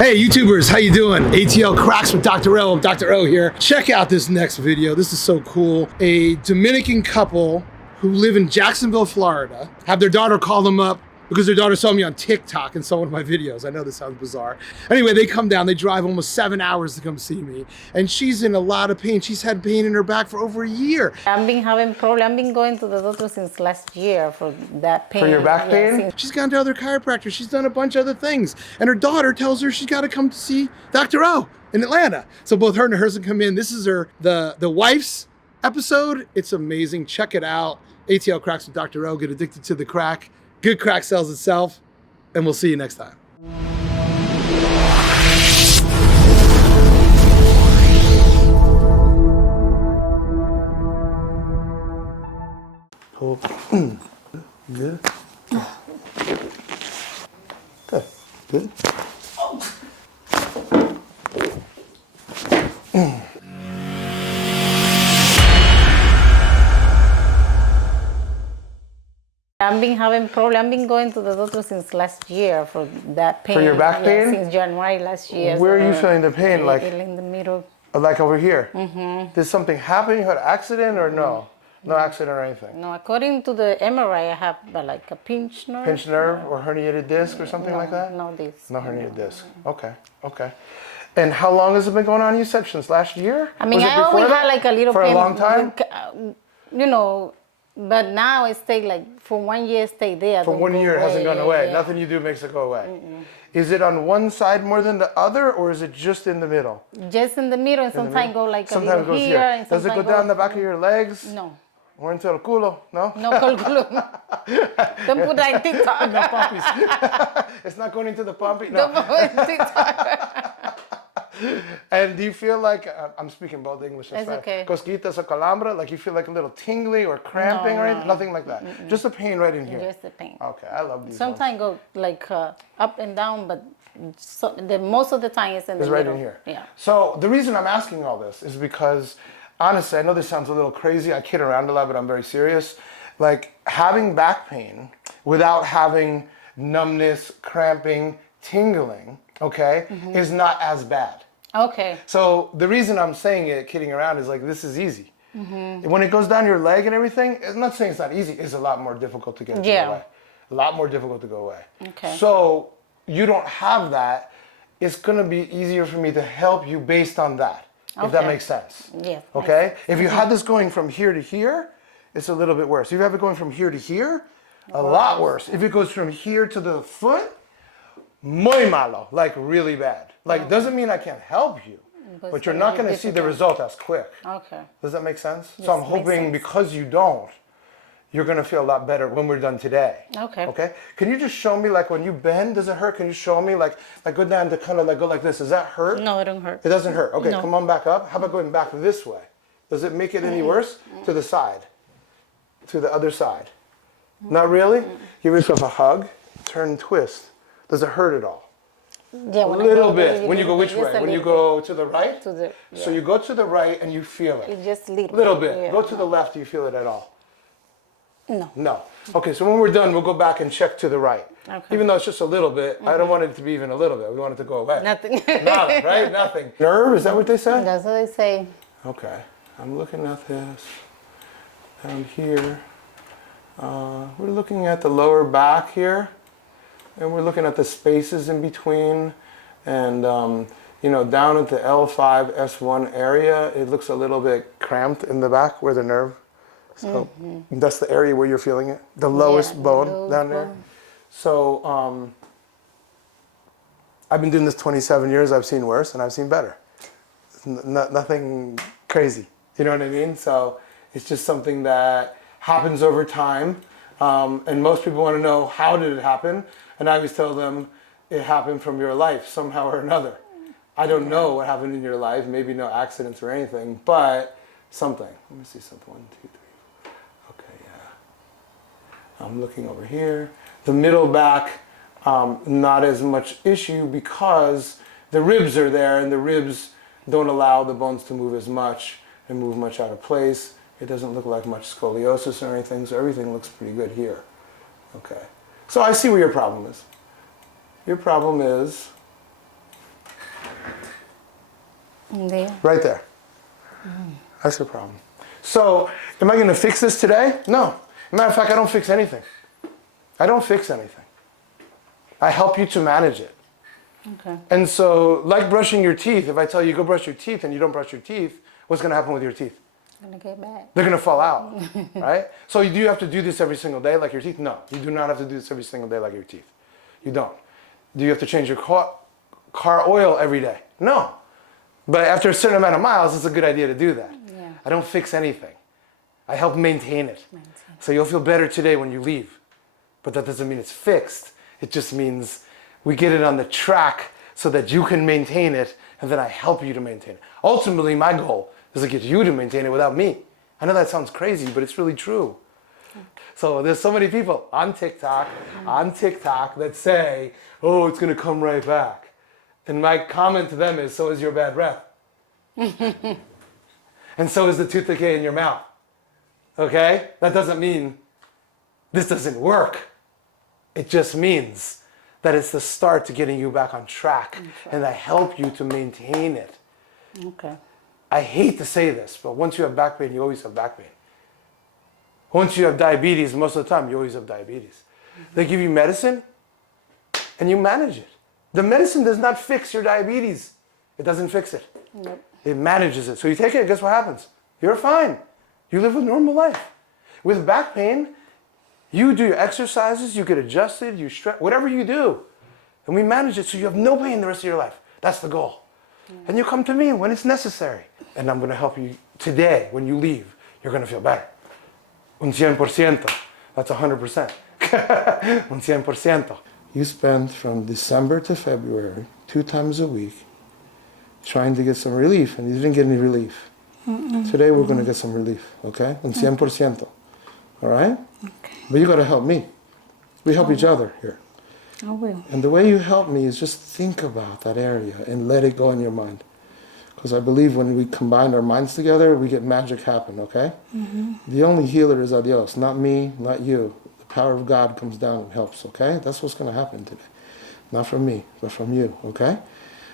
Hey YouTubers, how you doing? Atl Cracks with Dr.O. I'm Dr.O here. Check out this next video. This is so cool. A Dominican couple who live in Jacksonville, Florida, have their daughter call them up because their daughter saw me on TikTok and saw one of my videos. I know this sounds bizarre. Anyway, they come down, they drive almost 7 hours to come see me. And she's in a lot of pain. She's had pain in her back for over a year. I've been having problems. I've been going to the doctor since last year for that pain. For your back pain? Yeah, she's gone to other chiropractors. She's done a bunch of other things. And her daughter tells her she's got to come to see Dr.O in Atlanta. So both her and her husband come in. This is the wife's episode. It's amazing. Check it out. Atl Cracks with Dr.O. Get addicted to the crack. Good crack sells itself, and we'll see you next time. Good. Good. Good. I've been having problems. I've been going to the doctor since last year for that pain. For your back pain? Since January last year. Where are you feeling the pain? Like in the middle. Like over here? Mm-hmm. Did something happen? You had an accident or no? No accident or anything? No, according to the MRI, I have like a pinched nerve. Pinched nerve or herniated disc or something like that? No disc. No herniated disc. Okay, okay. And how long has it been going on? You said since last year? I mean, I always had like a little pain. For a long time? You know, but now it stayed like, for 1 year, it stayed there. For 1 year, it hasn't gone away. Yeah. Nothing you do makes it go away. Mm-mm. Is it on one side more than the other, or is it just in the middle? Just in the middle, and sometimes go like sometimes a little goes here. And does it go down the back of your legs? No. Or into el culo? No? No, el culo. Don't put that in TikTok. No pumpies. It's not going into the pumpy? No. Don't put it in TikTok. And do you feel like, I'm speaking both English and Spanish. Okay. Cosquitas or calambra, like you feel like a little tingly or cramping or anything? Nothing like that. Mm-mm. Just the pain right in here. Just the pain. Okay, I love these. Sometimes go like up and down, but most of the time it's in the middle. It's right in here. Yeah. So the reason I'm asking all this is because, honestly, I know this sounds a little crazy. I kid around a lot, but I'm very serious. Like having back pain without having numbness, cramping, tingling, okay, is not as bad. Okay. So the reason I'm saying it, kidding around, is like this is easy. When it goes down your leg and everything, I'm not saying it's not easy. It's a lot more difficult to get to go away. A lot more difficult to go away. Okay. So you don't have that. It's gonna be easier for me to help you based on that. If that makes sense. Yeah. Okay. If you had this going from here to here, it's a little bit worse. If you have it going from here to here, a lot worse. If it goes from here to the foot, muy malo, like really bad. Like doesn't mean I can't help you, but you're not going to see the result as quick. Okay. Does that make sense? Yes, so I'm hoping because you don't, you're going to feel a lot better when we're done today. Okay. Okay. Can you just show me like when you bend, does it hurt? Can you show me like go down to kind of like go like this? Does that hurt? No, it don't hurt. It doesn't hurt. Okay, No. come on back up. How about going back this way? Does it make it any worse? To the side. To the other side. Not really? Give yourself a hug. Turn and twist. Does it hurt at all? Yeah, A little bit. When you go which way? When you go to the right? To the, So you go to the right and you feel it. It's just little. Little bit. Yeah. Go to the left. Do you feel it at all? No. No. Okay, so when we're done, we'll go back and check to the right. Okay. Even though it's just a little bit, I don't want it to be even a little bit. We want it to go away. Nothing. Nada, right? Nothing. Nerve, is that what they said? That's what they say. Okay. I'm looking at this down here. We're looking at the lower back here. And we're looking at the spaces in between. And, you know, down at the L5, S1 area, it looks a little bit cramped in the back where the nerve. So that's the area where you're feeling it. The lowest bone down there. So I've been doing this 27 years. I've seen worse and I've seen better. Nothing crazy. You know what I mean? So it's just something that happens over time. And most people want to know, how did it happen? And I always tell them, it happened from your life somehow or another. I don't know what happened in your life, maybe no accidents or anything, but something. Let me see something. 1, 2, 3. Okay, yeah. I'm looking over here. The middle back, not as much issue because the ribs are there and the ribs don't allow the bones to move as much and move much out of place. It doesn't look like much scoliosis or anything, so everything looks pretty good here. Okay. So I see where your problem is. Your problem is Yeah. Right there. That's the problem. So, am I going to fix this today? No. Matter of fact, I don't fix anything. I don't fix anything. I help you to manage it. Okay. And so, like brushing your teeth, if I tell you go brush your teeth and you don't brush your teeth, what's going to happen with your teeth? Gonna get back. They're going to fall out, right? So do you have to do this every single day like your teeth? No, you do not have to do this every single day like your teeth. You don't. Do you have to change your car oil every day? No. But after a certain amount of miles, it's a good idea to do that. Yeah. I don't fix anything. I help maintain it. So you'll feel better today when you leave. But that doesn't mean it's fixed. It just means we get it on the track so that you can maintain it, and then I help you to maintain it. Ultimately, my goal is to get you to maintain it without me. I know that sounds crazy, but it's really true. So there's so many people on TikTok that say, oh, it's going to come right back. And my comment to them is, so is your bad breath. And so is the tooth decay in your mouth. Okay? That doesn't mean this doesn't work. It just means that it's the start to getting you back on track. And I help you to maintain it. Okay. I hate to say this, but once you have back pain, you always have back pain. Once you have diabetes, most of the time, you always have diabetes. They give you medicine, and you manage it. The medicine does not fix your diabetes. It doesn't fix it. Nope. It manages it. So you take it, guess what happens? You're fine. You live a normal life. With back pain, you do your exercises, you get adjusted, you stretch, whatever you do. And we manage it so you have no pain the rest of your life. That's the goal. And you come to me when it's necessary. And I'm going to help you today. When you leave, you're going to feel better. Un 100%. That's 100%. Un 100%. You spend from December to February, 2 times a week, trying to get some relief, and you didn't get any relief. Today we're going to get some relief, okay? Un 100%. All right? Okay. But you got to help me. We help each other here. I will. And the way you help me is just think about that area and let it go in your mind. Because I believe when we combine our minds together, we get magic happen, okay? The only healer is Dios, not me, not you. The power of God comes down and helps, okay? That's what's going to happen today. Not from me, but from you, okay?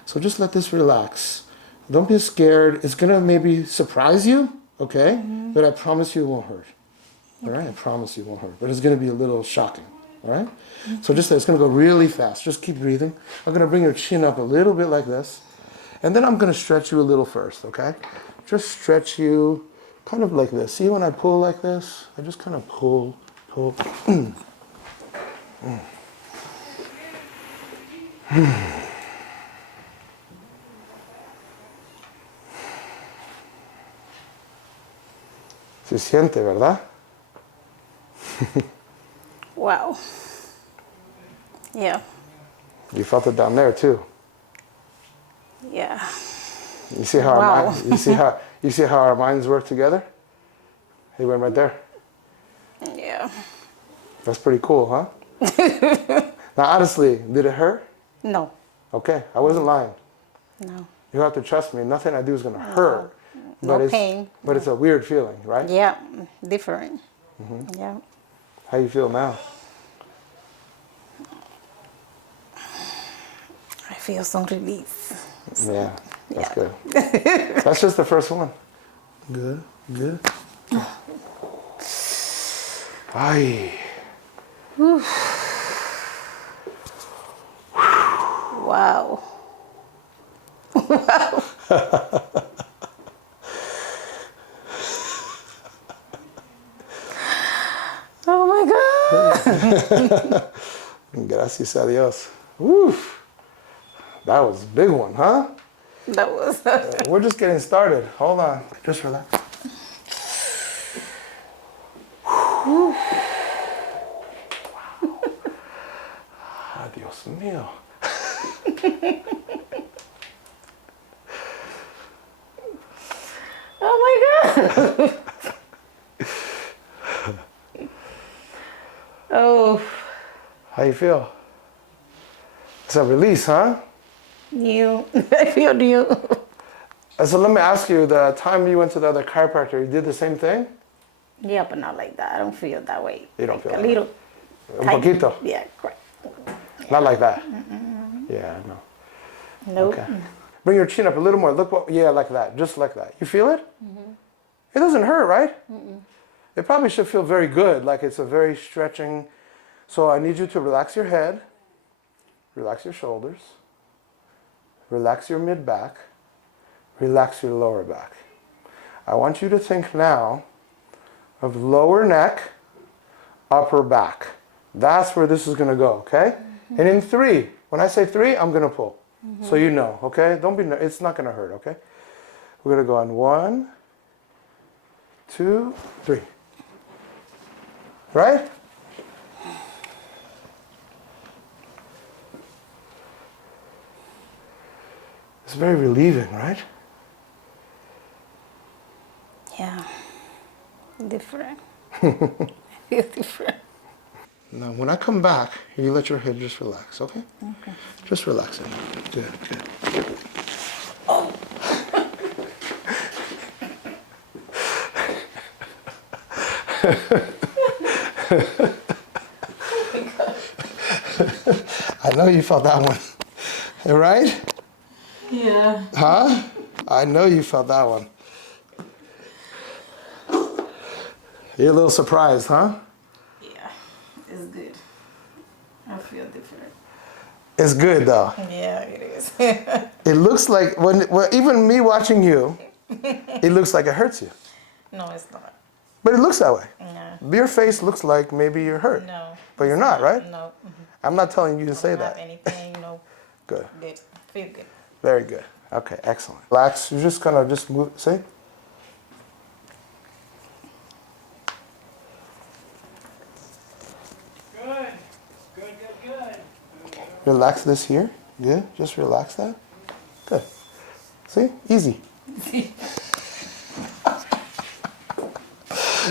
So just let this relax. Don't be scared. It's going to maybe surprise you, okay? But I promise you it won't hurt. All right? I promise you it won't hurt. But it's going to be a little shocking, all right? So just it's going to go really fast. Just keep breathing. I'm going to bring your chin up a little bit like this. And then I'm going to stretch you a little first, okay? Just stretch you kind of like this. See when I pull like this? I just kind of pull. Se siente, ¿verdad? Wow. Yeah. You felt it down there too. Yeah. You see how Wow. you see how our minds work together? They went right there. Yeah. That's pretty cool, huh? Now, honestly, did it hurt? No. Okay, I wasn't lying. No. You have to trust me. Nothing I do is gonna hurt. No it's, pain. But it's a weird feeling, right? Yeah. Different. Yeah. How you feel now? I feel some relief. Yeah, that's Yeah. good. That's just the first one. Good, good. Ay. Wow. Oh my God. Gracias a Dios. Woof. That was a big one, huh? That was. We're just getting started. Hold on. Just relax. Wow. Ah, Dios mío. Oh my God. Oh. How you feel? It's a release, huh? New. I feel new. So let me ask you, the time you went to the other chiropractor, you did the same thing? Yeah, but not like that. I don't feel that way. You don't like feel a that little. Un tight. poquito. Yeah, correct. Not like that. Yeah, I know. Nope. Okay. Bring your chin up a little more. Look what, yeah, like that, just like that. You feel it? It doesn't hurt, right? It probably should feel very good, like it's a very stretching. So I need you to relax your head, relax your shoulders, relax your mid-back, relax your lower back. I want you to think now of lower neck, upper back. That's where this is going to go, okay? And in 3, when I say 3, I'm going to pull. So you know, okay? Don't be, it's not going to hurt, okay? We're going to go on 1, 2, 3. Right? It's very relieving, right? Yeah. Different. I feel different. Now, when I come back, you let your head just relax, okay? Okay. Just relax it. Good, good. Oh. I know you felt that one, right? Yeah. Huh? I know you felt that one. You're a little surprised, huh? Yeah. It's good. I feel different. It's good though. Yeah, it is. It looks like, when even me watching you, it looks like it hurts you. No, it's not. But it looks that way. No. Your face looks like maybe you're hurt. No. But you're not, right? No. I'm not telling you to say Don't that. have anything, no. Good. Good. Feel good. Very good. Okay, excellent. Relax. You're just gonna just move. See? Good. Good, good, good. Okay. Relax this here. Good. Just relax that. Good. See? Easy.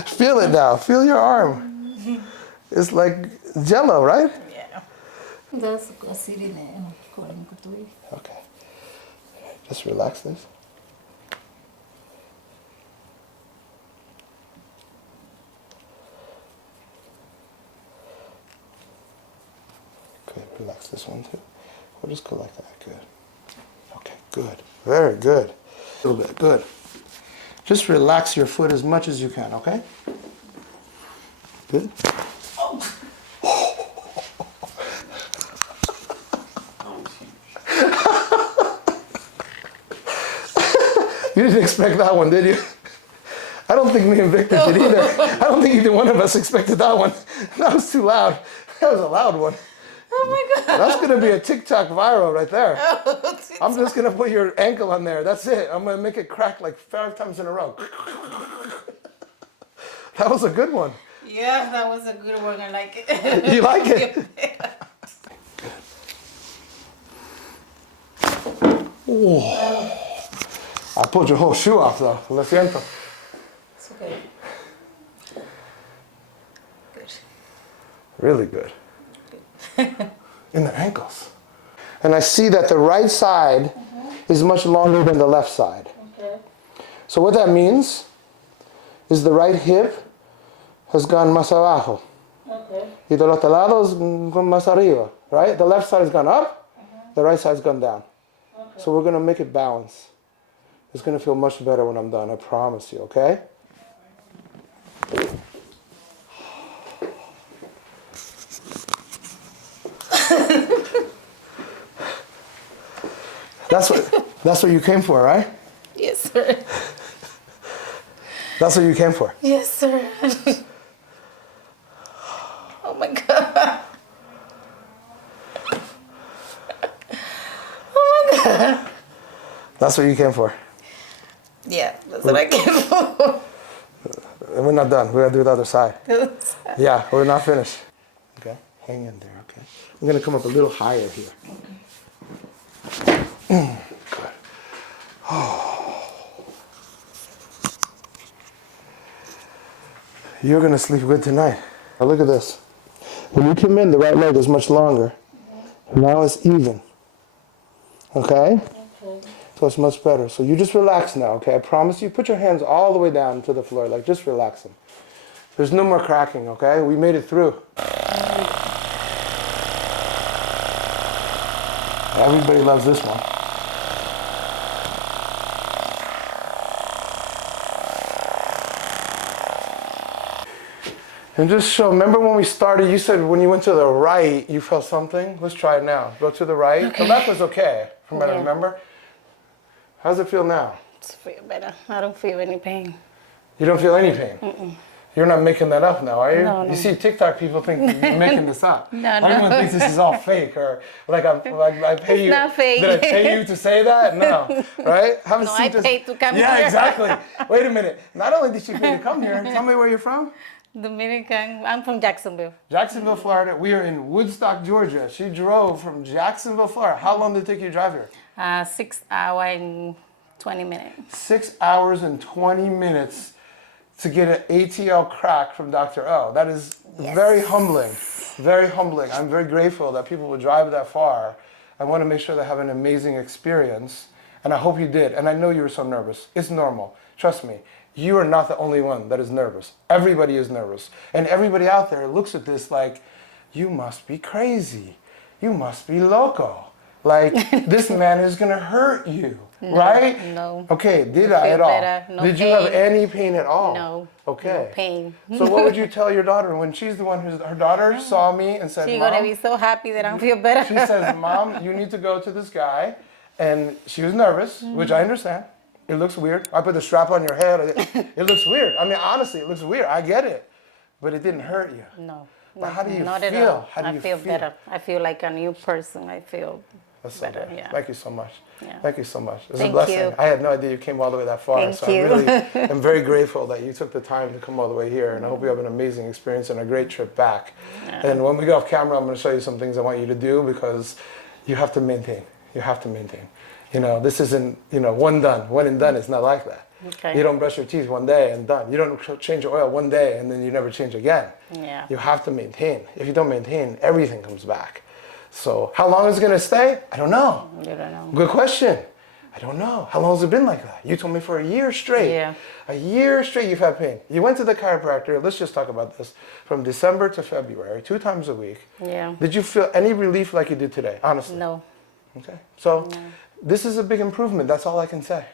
Feel it now. Feel your arm. It's like jello, right? Yeah. That's così Okay. Just relax this. Okay, relax this one too. We'll just go like that. Good. Okay, good. Very good. A little bit. Good. Just relax your foot as much as you can, okay? Good. You didn't expect that one, did you? I don't think me and Victor did either. I don't think either one of us expected that one. That was too loud. That was a loud one. Oh my God. That's gonna be a TikTok viral right there. I'm just gonna put your ankle on there. That's it. I'm gonna make it crack like 5 times in a row. That was a good one. Yeah, that was a good one. I like it. You like it? Oh. I pulled your whole shoe off though. Lo siento. It's okay. Good. Really good. In the ankles. And I see that the right side is much longer than the left side. Okay. So what that means is the right hip has gone más abajo. Okay. Y del otro lado es más arriba, right? The left side has gone up, the right side's gone down. Okay. So we're gonna make it balance. It's gonna feel much better when I'm done, I promise you, okay? That's what you came for, right? Yes, sir. That's what you came for. Yes, sir. Oh my God. Oh my God. That's what you came for. Yeah, that's what I came for. And we're not done. We gotta do the other side. Yeah, we're not finished. Okay, hang in there, okay? I'm gonna come up a little higher here. Good. Oh. You're gonna sleep good tonight. Now look at this. When you come in, the right leg is much longer. Now it's even. Okay? So it's much better. So you just relax now, okay? I promise you, put your hands all the way down to the floor, like just relax them. There's no more cracking, okay? We made it through. Everybody loves this one. And just show, remember when we started, you said when you went to the right, you felt something? Let's try it now. Go to the right. Okay. The left was okay, from what I remember. How does it feel now? It's feel better. I don't feel any pain. You don't feel any pain? Mm-mm. You're not making that up now, are you? No, no. You see TikTok people think you're making this up. No, Everyone thinks this is all fake, or like I pay you. It's not fake. Did I pay you to say that? No, right? Have a No, seat. I paid to come yeah, here. exactly. Wait a minute. Not only did she pay to come here, tell me where you're from. Dominican. I'm from Jacksonville. Jacksonville, Florida. We are in Woodstock, Georgia. She drove from Jacksonville, Florida. How long did it take you to drive here? 6 hours and 20 minutes. 6 hours and 20 minutes to get an ATL crack from Dr.O. That is very humbling. Very humbling. I'm very grateful that people would drive that far. I want to make sure they have an amazing experience. And I hope you did. And I know you were so nervous. It's normal. Trust me. You are not the only one that is nervous. Everybody is nervous. And everybody out there looks at this like, you must be crazy. You must be loco. Like, this man is going to hurt you. No, right? No. Okay, did I at all? No did pain. you have any pain at all? No. Okay. No pain. So what would you tell your daughter when she's the one who's, her daughter saw me and said, She's Mom, gonna be so happy that I feel better. she says, Mom, you need to go to this guy. And she was nervous, which I understand. It looks weird. I put the strap on your head. It looks weird. I mean, honestly, it looks weird. I get it. But it didn't hurt you. No. But how do you not feel? At all. How do you I feel better. I feel like a new person. I feel That's better. so good. Yeah. Thank you so much. Yeah. Thank you so much. It's a Thank blessing. you. I had no idea you came all the way that far. Thank so you. I really am very grateful that you took the time to come all the way here. And I hope you have an amazing experience and a great trip back. Yeah. And when we go off camera, I'm going to show you some things I want you to do because you have to maintain. You have to maintain. You know, this isn't, one done. One and done. It's not like that. Okay. You don't brush your teeth one day and done. You don't change your oil one day and then you never change again. Yeah. You have to maintain. If you don't maintain, everything comes back. So how long is it going to stay? I don't know. You don't know. Good question. I don't know. How long has it been like that? You told me for a year straight. Yeah. A year straight you've had pain. You went to the chiropractor, let's just talk about this, from December to February, 2 times a week. Yeah. Did you feel any relief like you did today, honestly? No. Okay. So this is a big improvement. That's all I can say.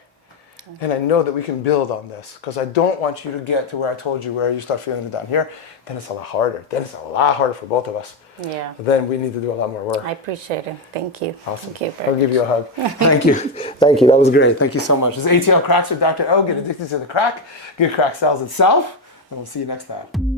And I know that we can build on this because I don't want you to get to where I told you where you start feeling it down here. Then it's a lot harder. Then it's a lot harder for both of us. Yeah. Then we need to do a lot more work. I appreciate it. Thank you. Awesome. Thank you very I'll give you a hug. Thank you. Thank you. That was great. Thank you so much. This is ATL Cracks with Dr.O. Get addicted to the crack. Get crack sells itself. And we'll see you next time.